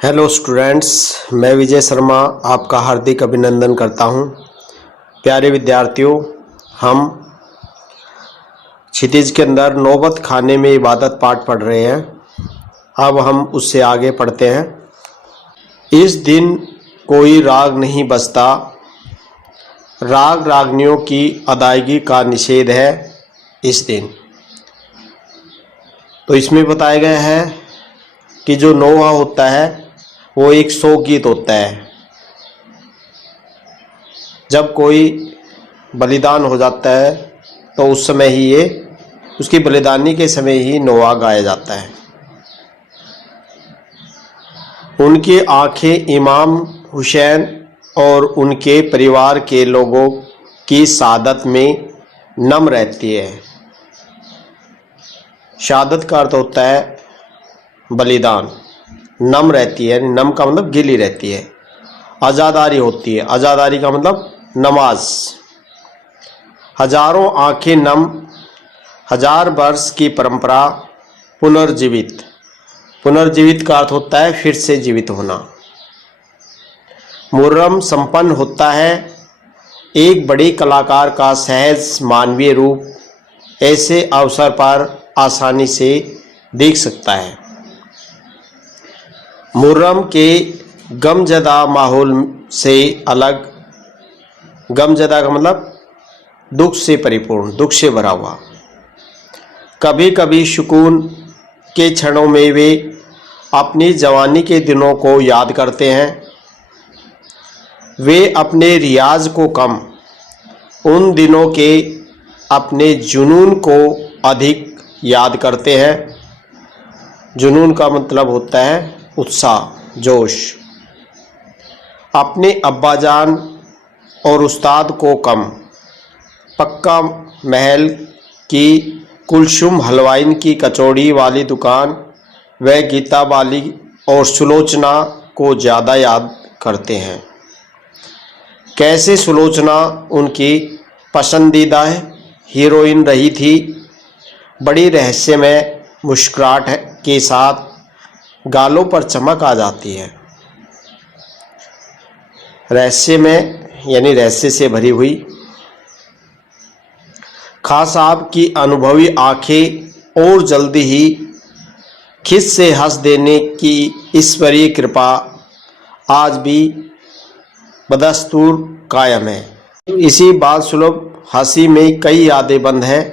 Hello students, मैं विजय शर्मा आपका हार्दिक अभिनंदन करता हूं। प्यारे विद्यार्थियों, हम क्षितिज के अंदर नौबत खाने में इबादत पाठ पढ़ रहे हैं। अब हम उससे आगे पढ़ते हैं। इस दिन कोई राग नहीं बजता, राग रागनियों की अदायगी का निषेध है इस दिन। तो इसमें बताया गया है कि जो नौवा होता है वो एक शोक गीत होता है। जब कोई बलिदान हो जाता है तो उस समय ही ये उसकी बलिदानी के समय ही नौवा गाया जाता है। उनकी आंखें इमाम हुसैन और उनके परिवार के लोगों की शहादत में नम रहती है। शहादत का अर्थ होता है बलिदान। नम रहती है, नम का मतलब गीली रहती है। आज़ादारी होती है, आज़ादारी का मतलब नमाज। हजारों आंखें नम, 1000 वर्ष की परंपरा पुनर्जीवित। पुनर्जीवित का अर्थ होता है फिर से जीवित होना। मुहर्रम संपन्न होता है एक बड़े कलाकार का सहज मानवीय रूप ऐसे अवसर पर आसानी से देख सकता है। मुहर्रम के गमज़दा माहौल से अलग, गमज़दा का मतलब दुख से परिपूर्ण, दुख से भरा हुआ। कभी कभी सुकून के क्षणों में वे अपनी जवानी के दिनों को याद करते हैं। वे अपने रियाज को कम, उन दिनों के अपने जुनून को अधिक याद करते हैं। जुनून का मतलब होता है उत्साह, जोश। अपने अब्बाजान और उस्ताद को कम, पक्का महल की कुलसुम हलवाइन की कचौड़ी वाली दुकान व गीता वाली और सुलोचना को ज़्यादा याद करते हैं। कैसे सुलोचना उनकी पसंदीदा हीरोइन रही थी। बड़ी रहस्यमय मुस्कुराहट के साथ गालों पर चमक आ जाती है। रहस्य में यानी रहस्य से भरी हुई। खां साहब की अनुभवी आंखें और जल्दी ही खिस से हंस देने की ईश्वरीय कृपा आज भी बदस्तूर कायम है। इसी बात सुलभ हंसी में कई यादें बंद हैं।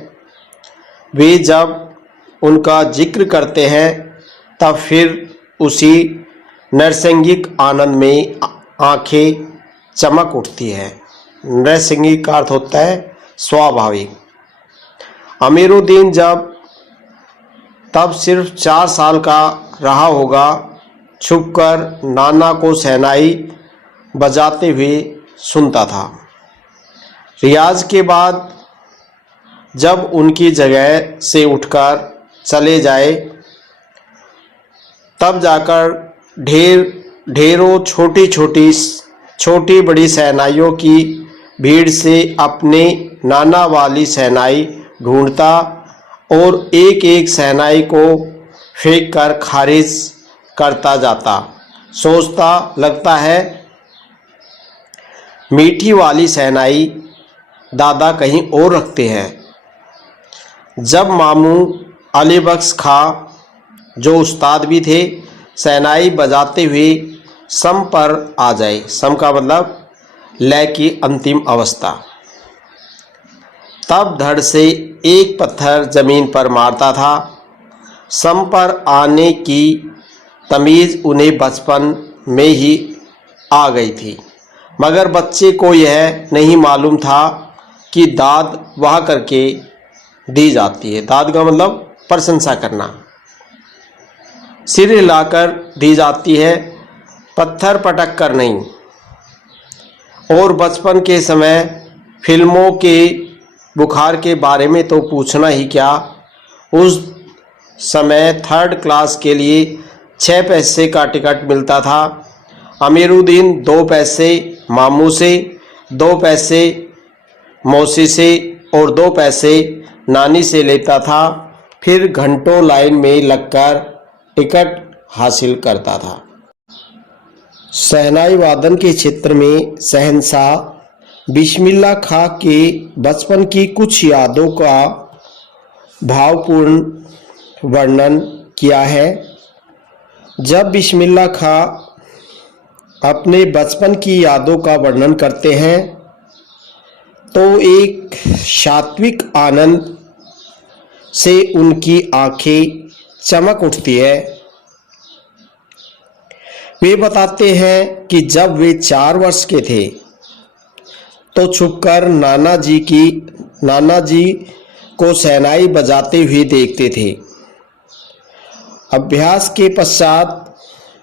वे जब उनका जिक्र करते हैं तब फिर उसी नरसंगिक आनंद में आंखें चमक उठती है। नरसंगिक का अर्थ होता है स्वाभाविक। अमीरुद्दीन जब तब सिर्फ 4 साल का रहा होगा, छुपकर नाना को शहनाई बजाते हुए सुनता था। रियाज के बाद जब उनकी जगह से उठकर चले जाए तब जाकर ढेरों छोटी बड़ी शहनाइयों की भीड़ से अपने नाना वाली शहनाई ढूंढता और एक एक शहनाई को फेंक कर खारिज करता जाता। सोचता लगता है मीठी वाली शहनाई दादा कहीं और रखते हैं। जब मामू अली बख्श खां, जो उस्ताद भी थे, शहनाई बजाते हुए सम पर आ जाए। सम का मतलब लय की अंतिम अवस्था। तब धड़ से एक पत्थर जमीन पर मारता था। सम पर आने की तमीज़ उन्हें बचपन में ही आ गई थी, मगर बच्चे को यह नहीं मालूम था कि दाद वहाँ करके दी जाती है। दाद का मतलब प्रशंसा करना, सिर हिलाकर दी जाती है, पत्थर पटक कर नहीं। और बचपन के समय फिल्मों के बुखार के बारे में तो पूछना ही क्या। उस समय 3rd क्लास के लिए 6 पैसे का टिकट मिलता था। अमीरुद्दीन 2 पैसे मामू से, 2 पैसे मौसी से और 2 पैसे नानी से लेता था। फिर घंटों लाइन में लगकर टिकट हासिल करता था। शहनाई वादन के क्षेत्र में शहंशाह बिस्मिल्लाह खां के बचपन की कुछ यादों का भावपूर्ण वर्णन किया है। जब बिस्मिल्लाह खां अपने बचपन की यादों का वर्णन करते हैं तो एक सात्विक आनंद से उनकी आंखें चमक उठती है। वे बताते हैं कि जब वे 4 वर्ष के थे तो छुपकर नाना जी को शहनाई बजाते हुए देखते थे। अभ्यास के पश्चात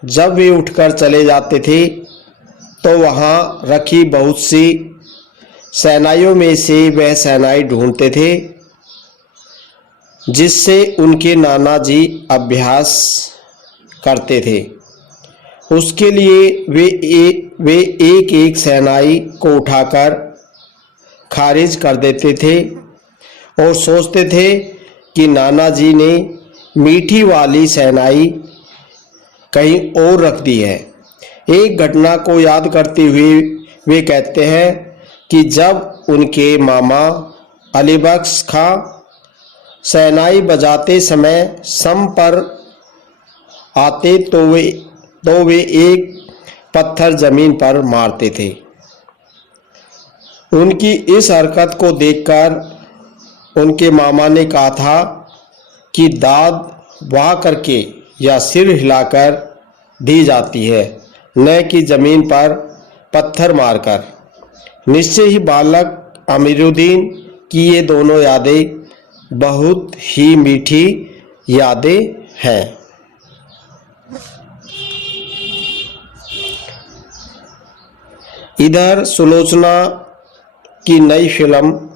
जब वे उठकर चले जाते थे तो वहां रखी बहुत सी शहनाइयों में से वह शहनाई ढूंढते थे जिससे उनके नाना जी अभ्यास करते थे। उसके लिए वे एक एक शहनाई को उठाकर खारिज कर देते थे और सोचते थे कि नाना जी ने मीठी वाली शहनाई कहीं और रख दी है। एक घटना को याद करते हुए वे कहते हैं कि जब उनके मामा अलीबख्श खां शहनाई बजाते समय सम पर आते तो वे एक पत्थर जमीन पर मारते थे। उनकी इस हरकत को देखकर उनके मामा ने कहा था कि दाद वाह करके या सिर हिलाकर दी जाती है, न कि जमीन पर पत्थर मारकर। निश्चय ही बालक अमीरुद्दीन की ये दोनों यादें बहुत ही मीठी यादें हैं। इधर सुलोचना की नई फिल्म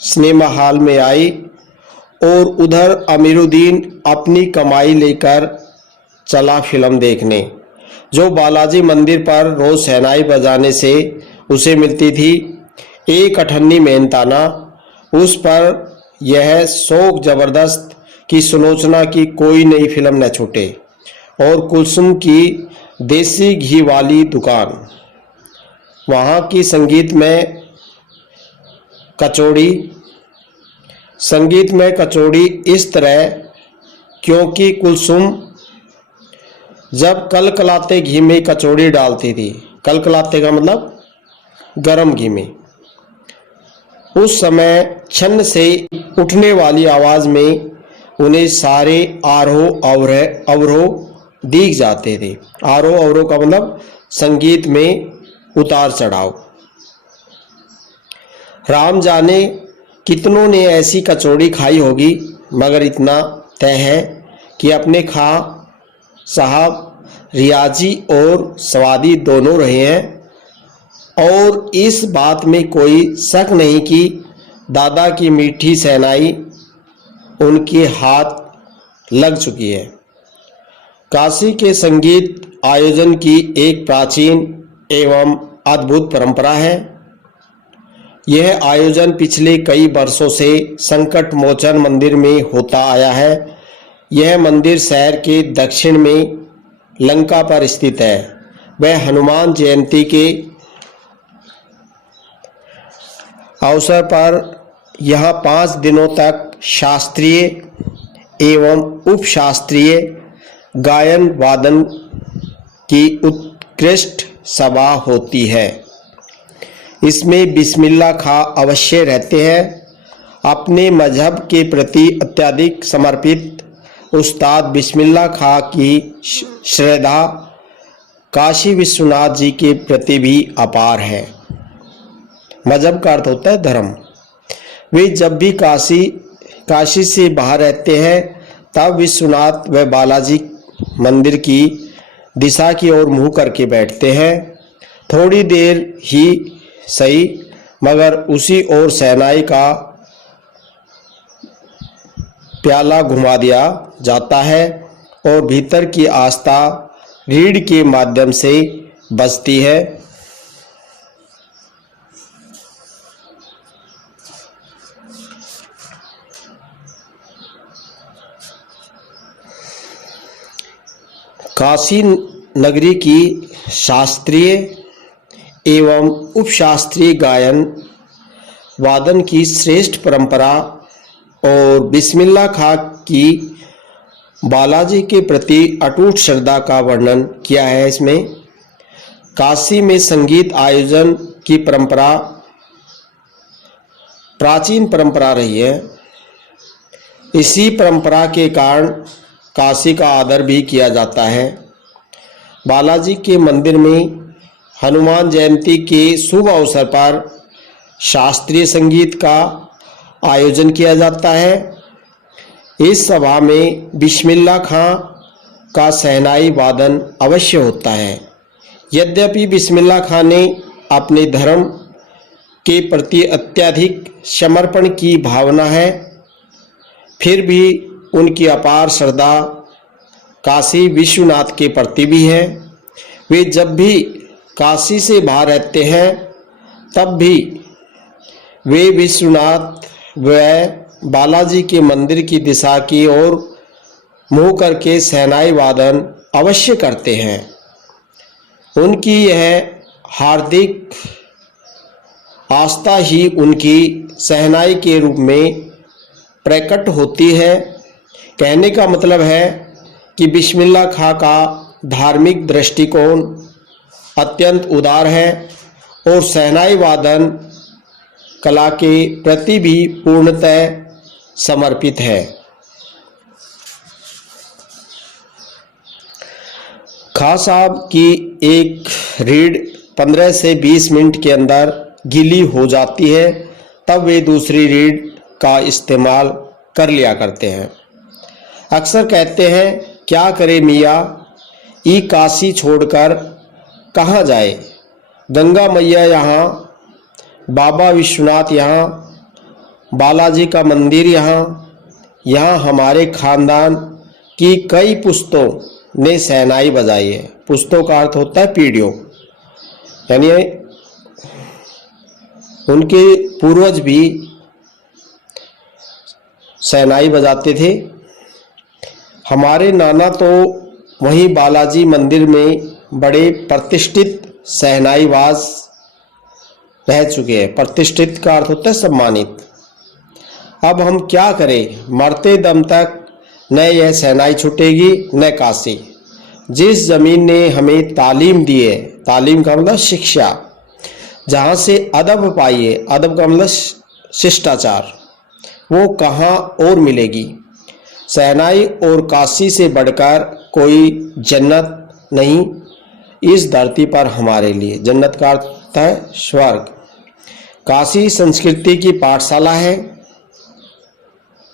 सिनेमा हॉल में आई और उधर अमीरुद्दीन अपनी कमाई लेकर चला फिल्म देखने। जो बालाजी मंदिर पर रोज शहनाई बजाने से उसे मिलती थी, एक अठन्नी मेहनताना, उस पर यह शौक जबरदस्त कि सुलोचना की कोई नई फिल्म न छूटे। और कुलसुम की देसी घी वाली दुकान, वहाँ की संगीत में कचौड़ी इस तरह, क्योंकि कुलसुम जब कलकलाते घी में कचौड़ी डालती थी, कलकलाते का मतलब गरम घी में, उस समय छन्न से उठने वाली आवाज में उन्हें सारे आरोह अवरोह दिख जाते थे। आरोह अवरोह का मतलब संगीत में उतार चढ़ाव। राम जाने कितनों ने ऐसी कचौड़ी खाई होगी, मगर इतना तय है कि अपने खां साहब रियाजी और स्वादी दोनों रहे हैं। और इस बात में कोई शक नहीं कि दादा की मीठी शहनाई उनके हाथ लग चुकी है। काशी के संगीत आयोजन की एक प्राचीन एवं अद्भुत परंपरा है। यह आयोजन पिछले कई वर्षों से संकट मोचन मंदिर में होता आया है। यह मंदिर शहर के दक्षिण में लंका पर स्थित है। वह हनुमान जयंती के अवसर पर यहाँ 5 दिनों तक शास्त्रीय एवं उपशास्त्रीय गायन वादन की उत्कृष्ट सभा होती है। इसमें बिस्मिल्लाह खां अवश्य रहते हैं। अपने मजहब के प्रति अत्यधिक समर्पित उस्ताद बिस्मिल्लाह खां की श्रद्धा काशी विश्वनाथ जी के प्रति भी अपार है। मजहब का अर्थ होता है धर्म। वे जब भी काशी से बाहर रहते हैं तब विश्वनाथ व बालाजी मंदिर की दिशा की ओर मुंह करके बैठते हैं। थोड़ी देर ही सही, मगर उसी ओर शहनाई का प्याला घुमा दिया जाता है और भीतर की आस्था रीढ़ के माध्यम से बजती है। काशी नगरी की शास्त्रीय एवं उपशास्त्रीय गायन वादन की श्रेष्ठ परंपरा और बिस्मिल्लाह खां की बालाजी के प्रति अटूट श्रद्धा का वर्णन किया है। इसमें काशी में संगीत आयोजन की परंपरा प्राचीन परंपरा रही है। इसी परंपरा के कारण काशी का आदर भी किया जाता है। बालाजी के मंदिर में हनुमान जयंती के शुभ अवसर पर शास्त्रीय संगीत का आयोजन किया जाता है। इस सभा में बिस्मिल्लाह खां का शहनाई वादन अवश्य होता है। यद्यपि बिस्मिल्लाह खां ने अपने धर्म के प्रति अत्यधिक समर्पण की भावना है, फिर भी उनकी अपार श्रद्धा काशी विश्वनाथ के प्रति भी है। वे जब भी काशी से बाहर रहते हैं तब भी वे विश्वनाथ व बालाजी के मंदिर की दिशा की ओर मुँह करके शहनाई वादन अवश्य करते हैं। उनकी यह हार्दिक आस्था ही उनकी शहनाई के रूप में प्रकट होती है। कहने का मतलब है कि बिस्मिल्लाह खां का धार्मिक दृष्टिकोण अत्यंत उदार है और शहनाई वादन कला के प्रति भी पूर्णतः समर्पित है। खां साहब की एक रीढ़ 15 से 20 मिनट के अंदर गीली हो जाती है, तब वे दूसरी रीढ़ का इस्तेमाल कर लिया करते हैं। अक्सर कहते हैं, क्या करे मियाँ, ई काशी छोड़कर कहाँ जाए। गंगा मैया यहाँ, बाबा विश्वनाथ यहाँ, बालाजी का मंदिर यहाँ हमारे खानदान की कई पुश्तों ने शहनाई बजाई है। पुश्तों का अर्थ होता है पीढ़ियों, यानी उनके पूर्वज भी शहनाई बजाते थे। हमारे नाना तो वहीं बालाजी मंदिर में बड़े प्रतिष्ठित शहनाईबाज रह चुके हैं। प्रतिष्ठित का अर्थ होता है सम्मानित। अब हम क्या करें, मरते दम तक न यह शहनाई छूटेगी न काशी। जिस जमीन ने हमें तालीम दी है, तालीम का मतलब शिक्षा, जहाँ से अदब पाई है, अदब का मतलब शिष्टाचार, वो कहाँ और मिलेगी। शहनाई और काशी से बढ़कर कोई जन्नत नहीं इस धरती पर हमारे लिए। जन्नत का अर्थ है स्वर्ग। काशी संस्कृति की पाठशाला है।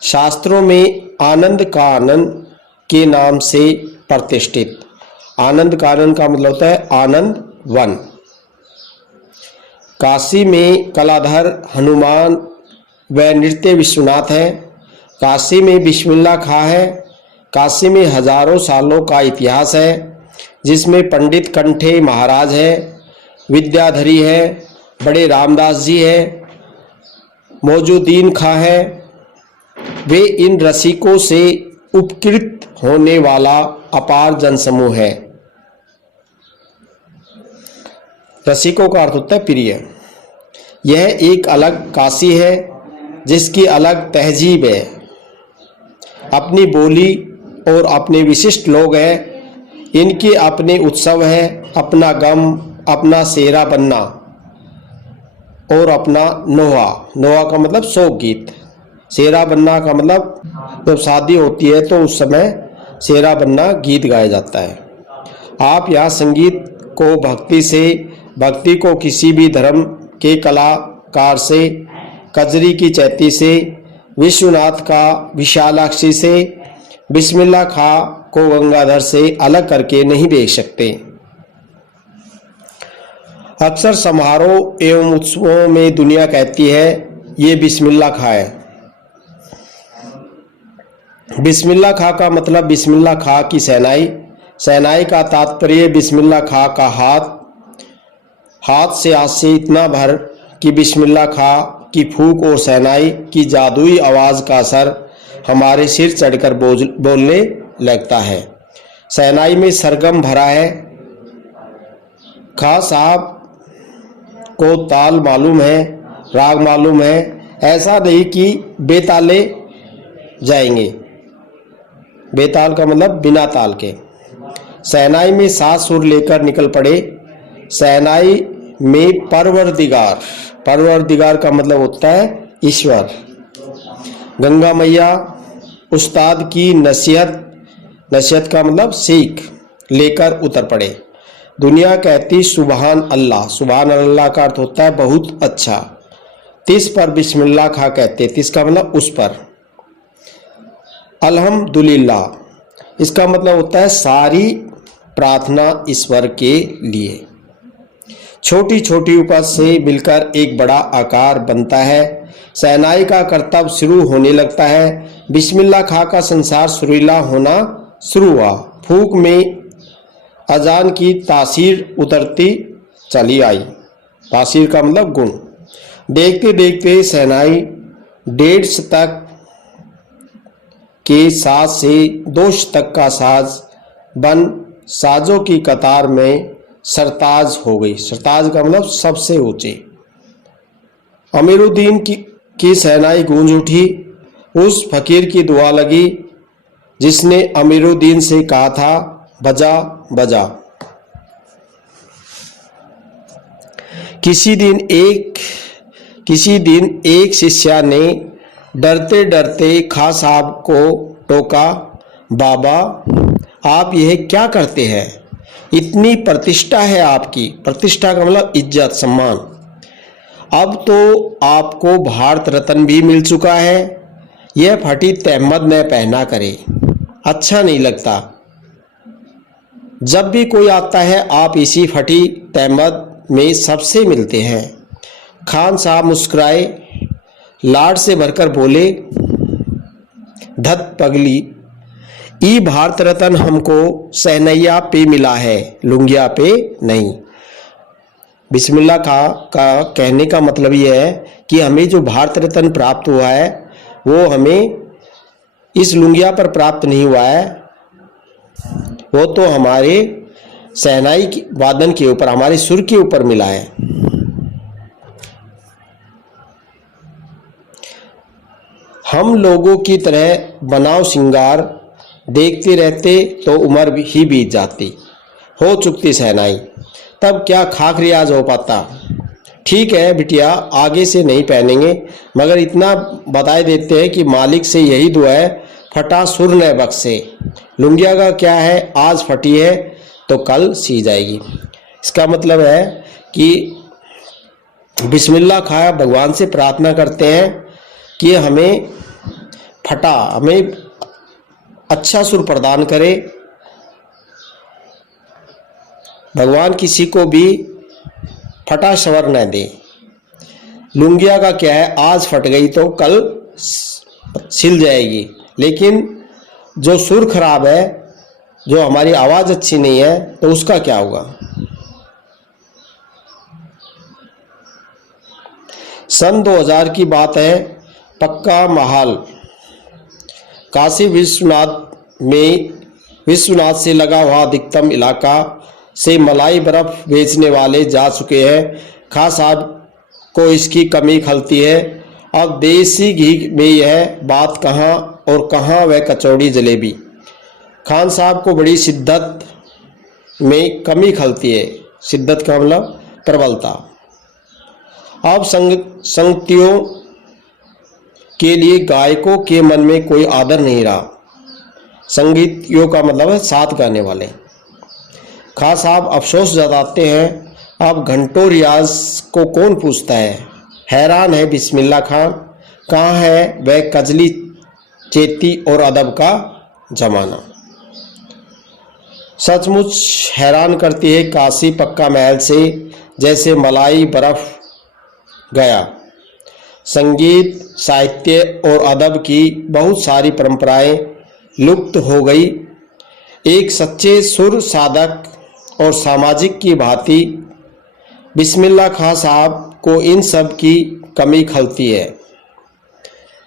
शास्त्रों में आनंद कानन के नाम से प्रतिष्ठित। आनंद कानन का मतलब होता है आनंद वन। काशी में कलाधर हनुमान व नृत्य विश्वनाथ है। काशी में बिस्मिल्लाह खां है। काशी में हजारों सालों का इतिहास है, जिसमें पंडित कंठे महाराज है, विद्याधरी है, बड़े रामदास जी है, मौजूदीन खां है। वे इन रसिकों से उपकृत होने वाला अपार जनसमूह है। रसिकों का अर्थ होता है प्रिय। यह एक अलग काशी है जिसकी अलग तहजीब है, अपनी बोली और अपने विशिष्ट लोग हैं। इनके अपने उत्सव हैं, अपना गम, अपना सेरा बनना और अपना नोहा। नोहा का मतलब शोक गीत। सेरा बनना का मतलब जब शादी होती है तो उस समय सेरा बनना गीत गाया जाता है। आप यहाँ संगीत को भक्ति को किसी भी धर्म के कलाकार से, कजरी की चैती से, विश्वनाथ का विशालाक्षी से, बिस्मिल्लाह खां को गंगाधर से अलग करके नहीं देख सकते। अक्सर समारोह एवं उत्सवों में दुनिया कहती है ये बिस्मिल्लाह खां है। बिस्मिल्लाह खां का मतलब बिस्मिल्लाह खां की शहनाई। शहनाई का तात्पर्य बिस्मिल्लाह खां का हाथ से इतना भर कि बिस्मिल्लाह खां की फूंक और शहनाई की जादुई आवाज़ का असर हमारे सिर चढ़कर बोलने लगता है। शहनाई में सरगम भरा है, खां साहब को ताल मालूम है, राग मालूम है, ऐसा नहीं कि बेताले जाएंगे। बेताल का मतलब बिना ताल के। शहनाई में 7 सुर लेकर निकल पड़े। शहनाई में परवरदिगार, परवरदिगार का मतलब होता है ईश्वर। गंगा मैया उस्ताद की नसीहत, नसीहत का मतलब सीख लेकर उतर पड़े। दुनिया कहती सुबहान अल्लाह, सुबहान अल्लाह का अर्थ होता है बहुत अच्छा। तिस पर बिस्मिल्लाह खा कहते, तिस का मतलब उस पर। अल्हम्दुलिल्लाह, इसका मतलब होता है सारी प्रार्थना ईश्वर के लिए। छोटी छोटी उपज से मिलकर एक बड़ा आकार बनता है। शहनाई का करतब शुरू होने लगता है। बिस्मिल्लाह खा का संसार सुरीला होना शुरू हुआ। फूक में अजान की तासीर उतरती चली आई। तासीर का मतलब गुण। देखते देखते शहनाई 1.5 शतक के साज से 2 शतक का साज बन साजों की कतार में सरताज हो गई। सरताज का मतलब सबसे ऊंचे। अमीरुद्दीन की शहनाई गूंज उठी। उस फकीर की दुआ लगी जिसने अमीरुद्दीन से कहा था बजा बजा। किसी दिन एक शिष्या ने डरते डरते खां साहब को टोका, बाबा आप यह क्या करते हैं? इतनी प्रतिष्ठा है आपकी। प्रतिष्ठा का मतलब इज्जत, सम्मान। अब तो आपको भारत रत्न भी मिल चुका है। यह फटी तहमद न पहना करे, अच्छा नहीं लगता। जब भी कोई आता है आप इसी फटी तहमद में सबसे मिलते हैं। खान साहब मुस्कुराए, लाड से भरकर बोले, धत पगली, ई भारत रत्न हमको सहनैया पे मिला है, लुंगिया पे नहीं। बिस्मिल्लाह खां का कहने का मतलब यह है कि हमें जो भारत रत्न प्राप्त हुआ है वो हमें इस लुंगिया पर प्राप्त नहीं हुआ है, वो तो हमारे शहनाई वादन के ऊपर, हमारे सुर के ऊपर मिला है। हम लोगों की तरह बनाव सिंगार देखते रहते तो उम्र ही बीत जाती, हो चुकती शहनाई, तब क्या खाक रियाज हो पाता। ठीक है बिटिया, आगे से नहीं पहनेंगे, मगर इतना बता देते हैं कि मालिक से यही दुआ है, फटा सुर न बख्शे। लुंगिया का क्या है, आज फटी है तो कल सी जाएगी। इसका मतलब है कि बिस्मिल्लाह खां भगवान से प्रार्थना करते हैं कि हमें अच्छा सुर प्रदान करे। भगवान किसी को भी फटा स्वर न दे। लुंगिया का क्या है, आज फट गई तो कल सिल जाएगी, लेकिन जो सुर खराब है, जो हमारी आवाज अच्छी नहीं है, तो उसका क्या होगा। सन 2000 की बात है। पक्का महाल काशी विश्वनाथ से लगा हुआ अधिकतम इलाका से मलाई बर्फ बेचने वाले जा चुके हैं। खां साहब को इसकी कमी खलती है। अब देसी घी में यह बात कहाँ और कहाँ वह कचौड़ी जलेबी। खान साहब को बड़ी शिद्दत में कमी खलती है। शिद्दत का मतलब प्रबलता। अब संगतियों के लिए गायकों के मन में कोई आदर नहीं रहा। संगीतियों का मतलब है साथ गाने वाले। खां साहब अफसोस जताते हैं, अब घंटों रियाज को कौन पूछता है। हैरान है बिस्मिल्लाह खां, कहाँ है वह कजली चेती और अदब का जमाना। सचमुच हैरान करती है काशी पक्का महल से जैसे मलाई बर्फ गया। संगीत, साहित्य और अदब की बहुत सारी परंपराएं लुप्त हो गई। एक सच्चे सुर साधक और सामाजिक की भांति बिस्मिल्लाह खां साहब को इन सब की कमी खलती है।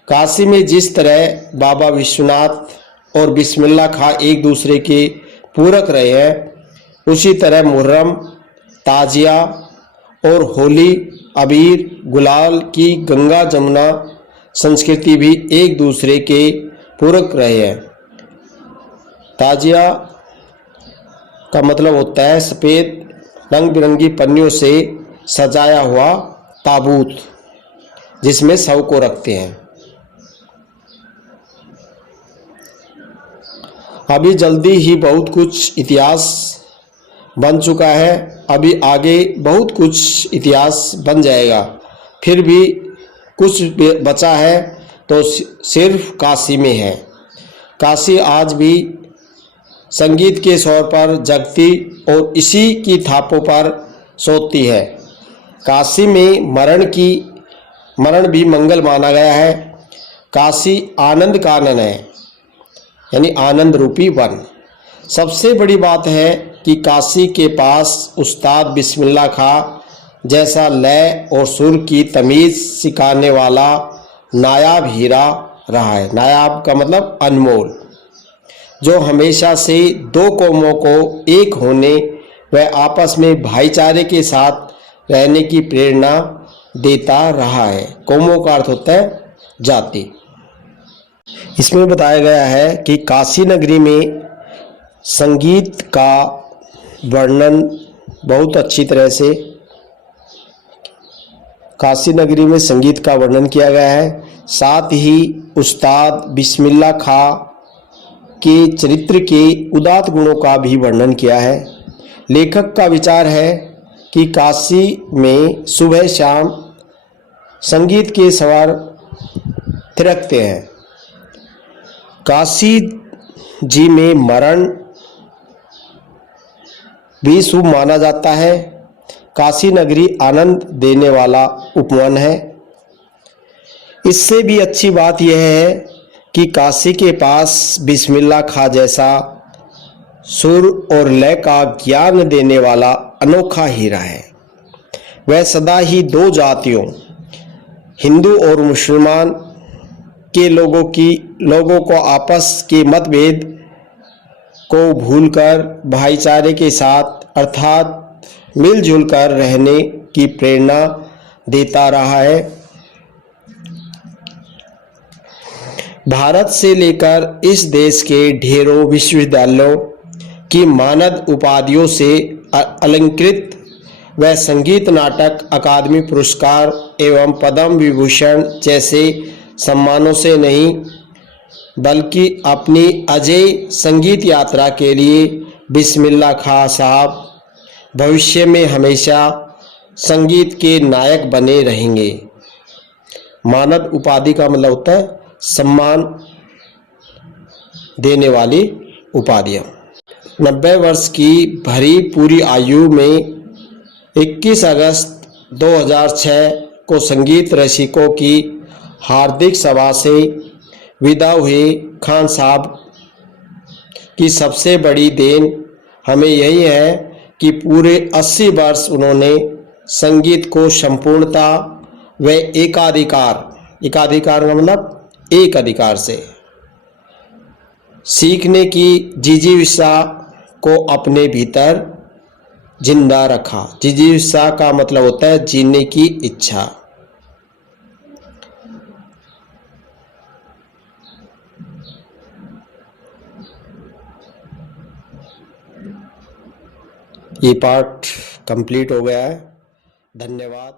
काशी में जिस तरह बाबा विश्वनाथ और बिस्मिल्लाह खां एक दूसरे के पूरक रहे हैं, उसी तरह मुहर्रम, ताजिया और होली, अबीर, गुलाल की गंगा जमुना संस्कृति भी एक दूसरे के पूरक रहे हैं। ताजिया का मतलब होता है सफ़ेद रंग बिरंगी पन्नियों से सजाया हुआ ताबूत जिसमें शव को रखते हैं। अभी जल्दी ही बहुत कुछ इतिहास बन चुका है, अभी आगे बहुत कुछ इतिहास बन जाएगा। फिर भी कुछ बचा है तो सिर्फ काशी में है। काशी आज भी संगीत के स्वर पर जगती और इसी की थापों पर सोती है। काशी में मरण भी मंगल माना गया है। काशी आनंद कानन है, यानी आनंद रूपी वन। सबसे बड़ी बात है कि काशी के पास उस्ताद बिस्मिल्लाह खां जैसा लय और सुर की तमीज़ सिखाने वाला नायाब हीरा रहा है। नायाब का मतलब अनमोल, जो हमेशा से दो कौमों को एक होने व आपस में भाईचारे के साथ रहने की प्रेरणा देता रहा है। कौमों का अर्थ होता है जाति। इसमें बताया गया है कि काशी नगरी में संगीत का वर्णन बहुत अच्छी तरह से काशी नगरी में संगीत का वर्णन किया गया है। साथ ही उस्ताद बिस्मिल्लाह खां के चरित्र के उदात्त गुणों का भी वर्णन किया है। लेखक का विचार है कि काशी में सुबह शाम संगीत के स्वर थिरकते हैं। काशी जी में मरण भी शुभ माना जाता है। काशी नगरी आनंद देने वाला उपवन है। इससे भी अच्छी बात यह है कि काशी के पास बिस्मिल्लाह खां जैसा सुर और लय का ज्ञान देने वाला अनोखा हीरा है। वह सदा ही दो जातियों, हिंदू और मुसलमान के लोगों को आपस के मतभेद को भूलकर भाईचारे के साथ अर्थात मिलजुल कर रहने की प्रेरणा देता रहा है। भारत से लेकर इस देश के ढेरों विश्वविद्यालयों की मानद उपाधियों से अलंकृत व संगीत नाटक अकादमी पुरस्कार एवं पद्म विभूषण जैसे सम्मानों से नहीं बल्कि अपनी अजेय संगीत यात्रा के लिए बिस्मिल्लाह खां साहब भविष्य में हमेशा संगीत के नायक बने रहेंगे। मानद उपाधि का मतलब होता है सम्मान देने वाली उपाधियाँ। 90 वर्ष की भरी पूरी आयु में 21 अगस्त 2006 को संगीत रसिकों की हार्दिक सभा से विदा हुए खान साहब की सबसे बड़ी देन हमें यही है कि पूरे 80 वर्ष उन्होंने संगीत को संपूर्णता व एकाधिकार का मतलब एक अधिकार से सीखने की जिजीविषा को अपने भीतर जिंदा रखा। जिजीविषा का मतलब होता है जीने की इच्छा। ये पार्ट कंप्लीट हो गया है। धन्यवाद।